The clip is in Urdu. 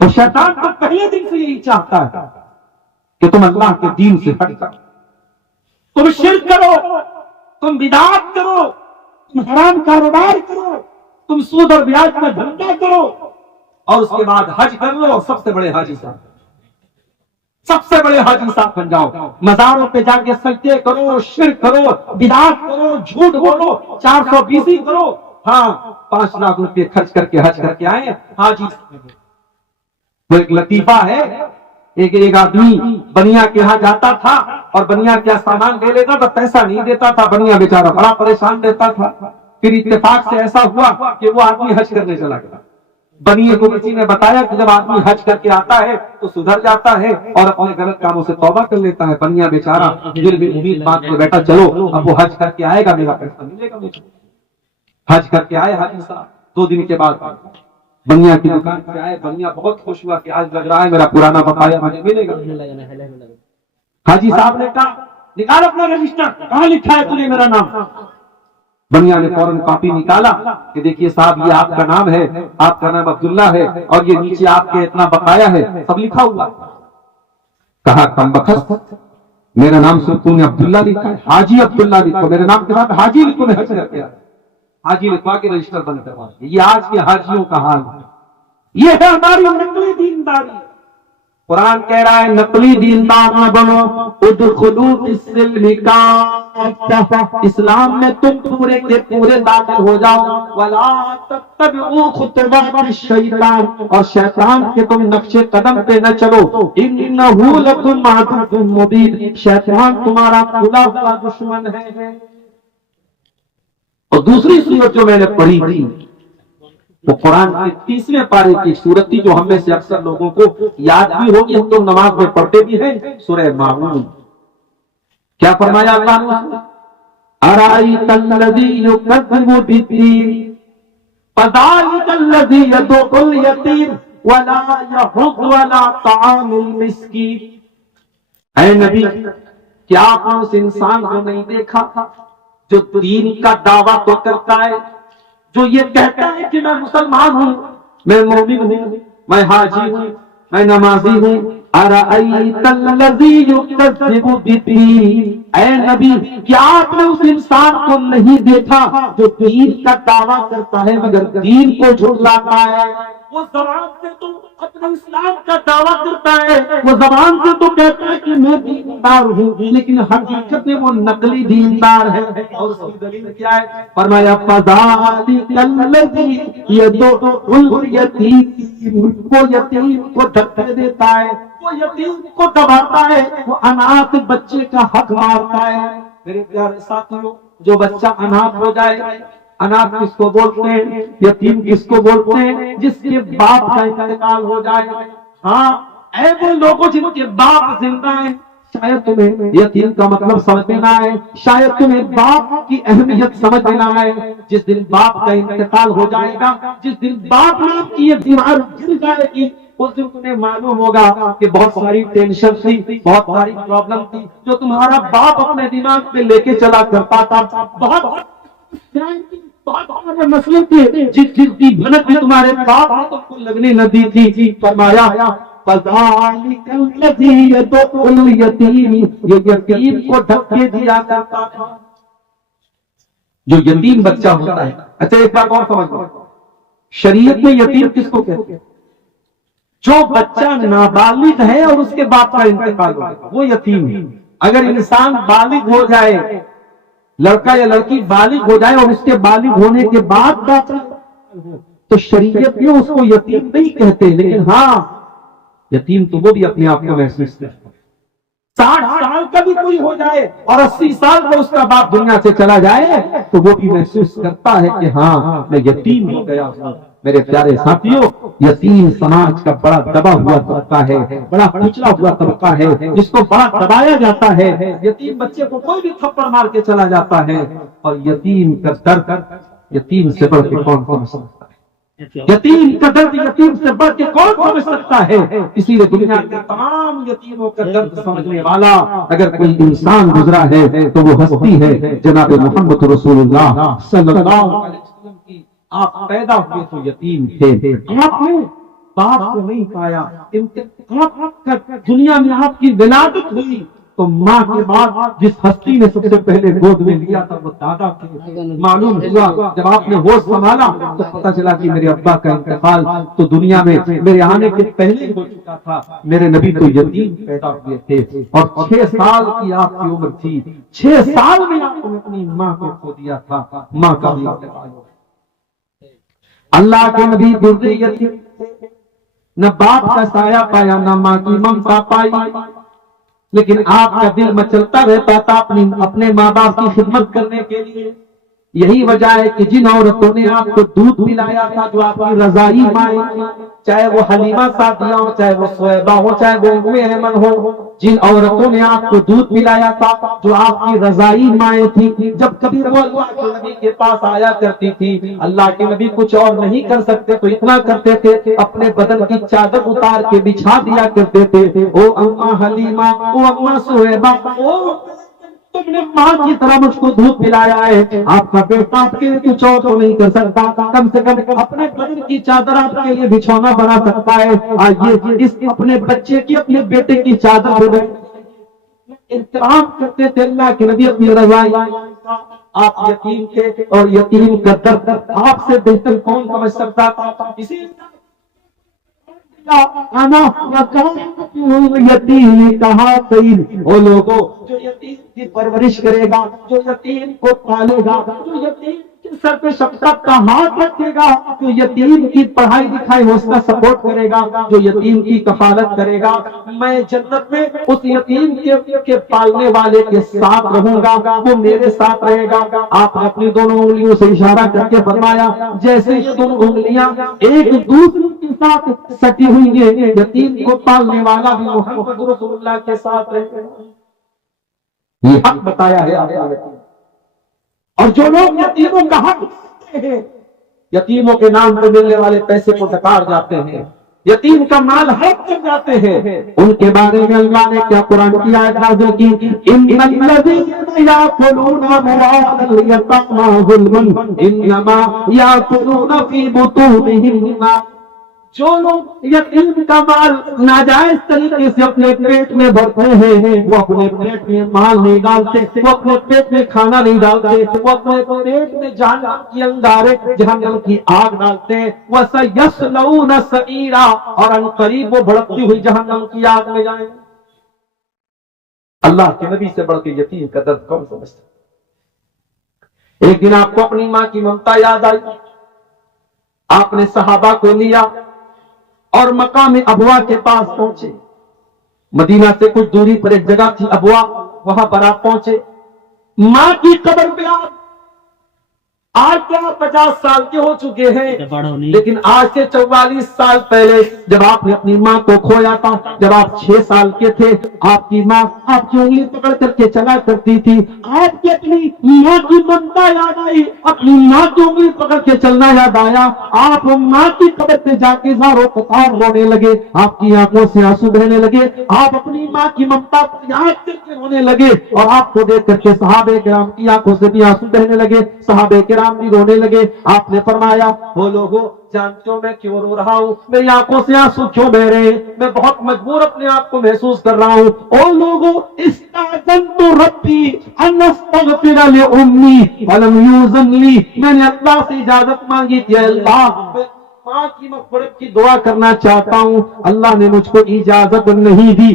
تو شیطان تو پہلے دن سے یہی چاہتا ہے کہ تم اللہ کے دین سے ہٹ جاؤ، تم شرک کرو، تم بدعات کرو، تم حرام کاروبار کرو، تم سود اور بیاج کا دھندا کرو، اور اس کے بعد حج کر لو اور سب سے بڑے حاجی صاحب بن جاؤ، مزاروں پہ جا کے سجدے کرو، شرک کرو، بدعات کرو، جھوٹ بولو، 420 کرو، ہاں 5 لاکھ روپے خرچ کر کے حج کر کے آئے حاجی۔ وہ ایک لطیفہ ہے، ایک آدمی بنیا کے یہاں جاتا تھا اور بنیا کیا سامان لے لیتا تو پیسہ نہیں دیتا تھا، بنیا بیچارہ بڑا پریشان رہتا تھا۔ پھر اتفاق سے ایسا ہوا کہ وہ آدمی حج کرنے چلا گیا۔ بنیے کو کسی نے بتایا کہ جب آدمی حج کر کے آتا ہے تو سدھر جاتا ہے اور اپنے غلط کاموں سے توبہ کر لیتا ہے۔ بنیا بیچارہ دل میں امید باندھ کے بیٹھا، چلو اب وہ حج کر کے آئے گا، میرا پیسہ ملے گا مجھے۔ حج کر کے آئے حاجی صاحب، 2 دن کے بعد بنیا کی دکان پہ آئے، بنیا بہت خوش ہوا کہ آج لگ رہا ہے میرا پرانا بقایا مجھے ملے گا۔ حاجی صاحب نے کہا نکال اپنا رجسٹر، کہاں لکھا ہے تجھے میرا نام؟ بنیا نے فوراً کاپی نکالا کہ دیکھیے صاحب یہ آپ کا نام ہے، آپ کا نام عبداللہ ہے اور یہ نیچے آپ کے اتنا بقایا ہے، سب لکھا ہوا۔ کہا کم بخت، میرا نام صرف تم نے عبداللہ لکھا ہے، حاجی عبداللہ لکھو، میرے نام کے ساتھ حاجی لکھو، میں حج کر کے آیا۔ حاجی لکھوا کے رجسٹر بند کروا دیا۔ یہ آج کے حاجیوں کا حال ہے، یہ ہے ہماری نقلی دینداری۔ قرآن کہہ رہا ہے نقلی دیندار نہ بنو، ادخلوا فی السلم کافہ، اسلام میں تم پورے کے پورے داخل ہو جاؤ، ولا تتبعوا خطوات الشیطان، اور شیطان کے تم نقش قدم پہ نہ چلو، انہ لکم عدو مبین، شیطان تمہارا کھلا ہوا دشمن ہے۔ اور دوسری سورت جو میں نے پڑھی تھی وہ قرآن کے 30ویں پارے کی سورت تھی، جو ہم میں سے اکثر لوگوں کو یاد بھی ہوگی، ہم لوگ نماز میں پڑھتے بھی ہیں، سورہ ماعون۔ کیا فرمایا اللہ نے؟ ارائیت الذی یکذب بالدین فذلک الذی یدعو الیتیم ولا یحض علی طعام المسکین۔ اے نبی، کیا آپ نے اس انسان کو نہیں دیکھا جو دین کا دعویٰ تو کرتا ہے، جو یہ کہتا ہے کہ میں مسلمان ہوں، میں مومن ہوں، میں حاجی ہوں، میں نمازی ہوں؟ ارأیت الذی یکذب بالدین، اے نبی کیا آپ نے اس انسان کو نہیں دیکھا جو دین کا دعویٰ کرتا ہے مگر دین کو جھٹلاتا ہے؟ وہ زبان سے تو اپنے اسلام کا دعویٰ کرتا ہے، وہ زبان سے تو کہتا ہے کہ میں دیندار ہوں، لیکن حقیقت میں وہ نقلی دیندار ہے۔ اور اس کی دلیل کیا ہے؟ فرمایا فذلک الذی یدعو الیتیم، وہ یتیم کو دھکے دیتا ہے، وہ یتیم کو دباتا ہے، وہ اناتھ بچے کا حق مارتا ہے۔ میرے پیارے ساتھیوں، جو بچہ اناتھ ہو جائے، اناتھ کس کو بولتے ہیں؟ یتیم کس کو بولتے ہیں؟ جس کے باپ کا انتقال ہو جائے۔ ہاں، اے وہ لوگوں جن کے باپ زندہ ہیں، شاید تمہیں یتیم کا مطلب سمجھ میں نہ آئے، شاید تمہیں باپ کی اہمیت سمجھ میں نہ آئے۔ جس دن باپ کا انتقال ہو جائے گا، جس دن باپ نام کی یہ بیمار گر جائے گی، اس دن تمہیں معلوم ہوگا کہ بہت ساری ٹینشن تھی، بہت ساری پرابلم تھی جو تمہارا باپ اپنے دماغ پہ لے کے چلا کرتا تھا، بہت مسئلے تھے جس کی بھنک بھی تمہارے باپ کو لگنے نہ دی تھی۔ فرمایا فذلک الذی یدعو الیتیم، یہ یتیم کو دھکے دیا کرتا تھا۔ جو یتیم بچہ ہوتا ہے، اچھا ایک بات اور سمجھ لو، شریعت میں یتیم کس کو کہتے ہیں؟ جو بچہ نابالغ ہے اور اس کے باپ کا انتقال ہو جائے وہ یتیم ہے۔ اگر انسان بالغ ہو جائے، لڑکا یا لڑکی بالغ ہو جائے اور اس کے بالغ ہونے کے بعد باپ تو شریعت میں اس کو یتیم نہیں کہتے، لیکن ہاں یتیم تو وہ بھی اپنے آپ کو محسوس کرتا ہے۔ 60 سال کا بھی کوئی ہو جائے اور 80 سال کا اس کا باپ دنیا سے چلا جائے تو وہ بھی محسوس کرتا ہے کہ ہاں میں یتیم ہو گیا ہوں۔ میرے پیارے ساتھیوں، یتیم سماج کا بڑا دبا ہوا طبقہ ہے، بڑا کچلا ہوا طبقہ ہے جس کو بڑا دبایا جاتا ہے۔ یتیم بچے کو کوئی بھی تھپڑ مار کے چلا جاتا ہے، اور یتیم کا درد یتیم سے بڑھ کے کون سمجھ سکتا ہے؟ یتیم کا درد یتیم سے بڑھ کے کون سمجھ سکتا ہے؟ اسی لیے دنیا کے تمام یتیموں کا درد سمجھنے والا اگر کوئی انسان گزرا ہے تو وہ ہستی ہے جناب محمد رسول اللہ صلی اللہ علیہ وسلم کی۔ آپ پیدا ہوئے تو یتیم تھے، آپ باپ کو نہیں پایا، دنیا میں آپ کی ولادت ہوئی تو ماں کے بعد جس ہستی نے سب سے پہلے گود میں لیا تھا وہ دادا تھے۔ معلوم ہوا جب آپ نے ہوش سنبھالا تو پتا چلا کہ میرے ابا کا انتقال تو دنیا میں میرے آنے کے پہلے ہو چکا تھا۔ میرے نبی تو یتیم پیدا ہوئے تھے اور 6 سال کی آپ کی عمر تھی، 6 سال میں آپ نے اپنی ماں کو کھو دیا تھا، ماں کا بھی انتقال ہو گیا۔ اللہ کے نبی درد یتیم نہ باپ کا سایہ پایا نہ ماں کی ممتا پائی، لیکن آپ کا دل مچلتا رہتا تھا اپنے ماں باپ کی خدمت کرنے کے لیے۔ یہی وجہ ہے کہ جن عورتوں نے آپ کو دودھ پلایا تھا جو آپ کی رضائی مائیں تھیں، چاہے وہ حلیمہ سعدیہ ہو، چاہے وہ صہیبہ ہو، چاہے وہ ام ایمن ہو، جن عورتوں نے آپ کو دودھ پلایا تھا جو آپ کی رضائی مائیں تھیں، جب کبھی وہ اللہ کے نبی کے پاس آیا کرتی تھی، اللہ کے نبی کچھ اور نہیں کر سکتے تو اتنا کرتے تھے، اپنے بدن کی چادر اتار کے بچھا دیا کرتے تھے۔ او اما حلیمہ، او اما صہیبہ، تم نے ماں کی طرح مجھ کو دودھ پلایا ہے، آپ کا بیٹا آپ کے لیے کچھ اور تو نہیں کر سکتا، کم سے کم اپنے بدن کی چادر آپ کے لیے بچھونا بنا سکتا ہے۔ آئیے اس اپنے بچے کی، اپنے بیٹے کی چادر پہ احترام کرتے تھے اللہ کے نبی اپنی رضائی۔ آپ یتیم تھے اور یتیم کا درد آپ سے بہتر کون سمجھ سکتا تھا؟ اسی یتیم کہا تین، وہ لوگوں جو یتیم کی پرورش کرے گا، جو یتیم کو پالے گا، جو یتیم کے سر پہ شفقت کا ہاتھ رکھے گا، جو یتیم کی پڑھائی لکھائی اس کا سپورٹ کرے گا، جو یتیم کی کفالت کرے گا، میں جنت میں اس یتیم کے پالنے والے کے ساتھ رہوں گا، وہ میرے ساتھ رہے گا۔ آپ نے اپنی دونوں انگلیوں سے اشارہ کر کے فرمایا جیسے یہ دونوں انگلیاں ایک دوسرے کے ساتھ سٹی ہوئی ہیں، یتیم کو پالنے والا بھی محمد رسول اللہ کے ساتھ رہے گا۔ یہ حق بتایا ہے آپ نے۔ اور جو لوگ یتیموں کا حق دیتے ہیں، یتیموں کے نام پر ملنے والے پیسے کو ڈکار جاتے ہیں، یتیم کا مال ہڑپ کر جاتے ہیں، ان کے بارے میں اللہ نے کیا قرآن کی آیت نازل کی، ان الذین یاکلون اموال الیتامی ظلما انما یاکلون فی بطونہم نارا۔ جو لوگ یتیم کا مال ناجائز طریقے سے اپنے پیٹ میں بھرتے ہیں، وہ اپنے پیٹ میں مال نہیں ڈالتے، وہ اپنے پیٹ میں کھانا نہیں ڈالتے، وہ اپنے پیٹ میں جہنم کی انگارے، جہنم کی آگ ڈالتے ہیں۔ وَسَيَصْلَوْنَ سَعِيرًا، اور ان قریب وہ بھڑکتی ہوئی جہنم کی آگ میں جائیں۔ اللہ کے نبی سے بڑھ کے یتیم کا درد کون سمجھتا؟ ایک دن آپ کو اپنی ماں کی ممتا یاد آئی، آپ نے صحابہ کو لیا اور مقام ابوا کے پاس پہنچے۔ مدینہ سے کچھ دوری پر ایک جگہ تھی ابوا، وہاں پر آپ پہنچے۔ ماں کی قبر پہ آج کیا 50 سال کے ہو چکے ہیں، لیکن آج سے 44 سال پہلے جب آپ نے اپنی ماں کو کھویا تھا، جب آپ 6 سال کے تھے، آپ کی ماں آپ کی انگلی پکڑ کر کے چلا کرتی تھی۔ آپ کی اپنی ماں کی ممتا یاد آئی، اپنی ماں کی انگلی پکڑ کے چلنا یاد آیا۔ آپ ماں کی قبر پہ جا کے زاروں پکار رونے لگے، آپ کی آنکھوں سے آنسو بہنے لگے، آپ اپنی ماں کی ممتا کو یاد کر کے رونے لگے، اور آپ کو دیکھ کر کے صحابہ کرام کی آنکھوں سے بھی آنسو بہنے لگے، صحابہ کرام بھی رونے لگے۔ آپ نے فرمایا وہ لوگوں جانتے ہو میں کیوں رو رہا ہوں، میری آنکھوں سے آنسو کیوں بہ رہے ہیں، میں بہت مجبور اپنے آپ کو محسوس کر رہا ہوں۔ او لوگوں استاذنت ربی ان استغفر لأمی ولم یوزن لی، میں نے اللہ سے اجازت مانگی تھی، اللہ ماں کی مغفرت کی دعا کرنا چاہتا ہوں، اللہ نے مجھ کو اجازت نہیں دی۔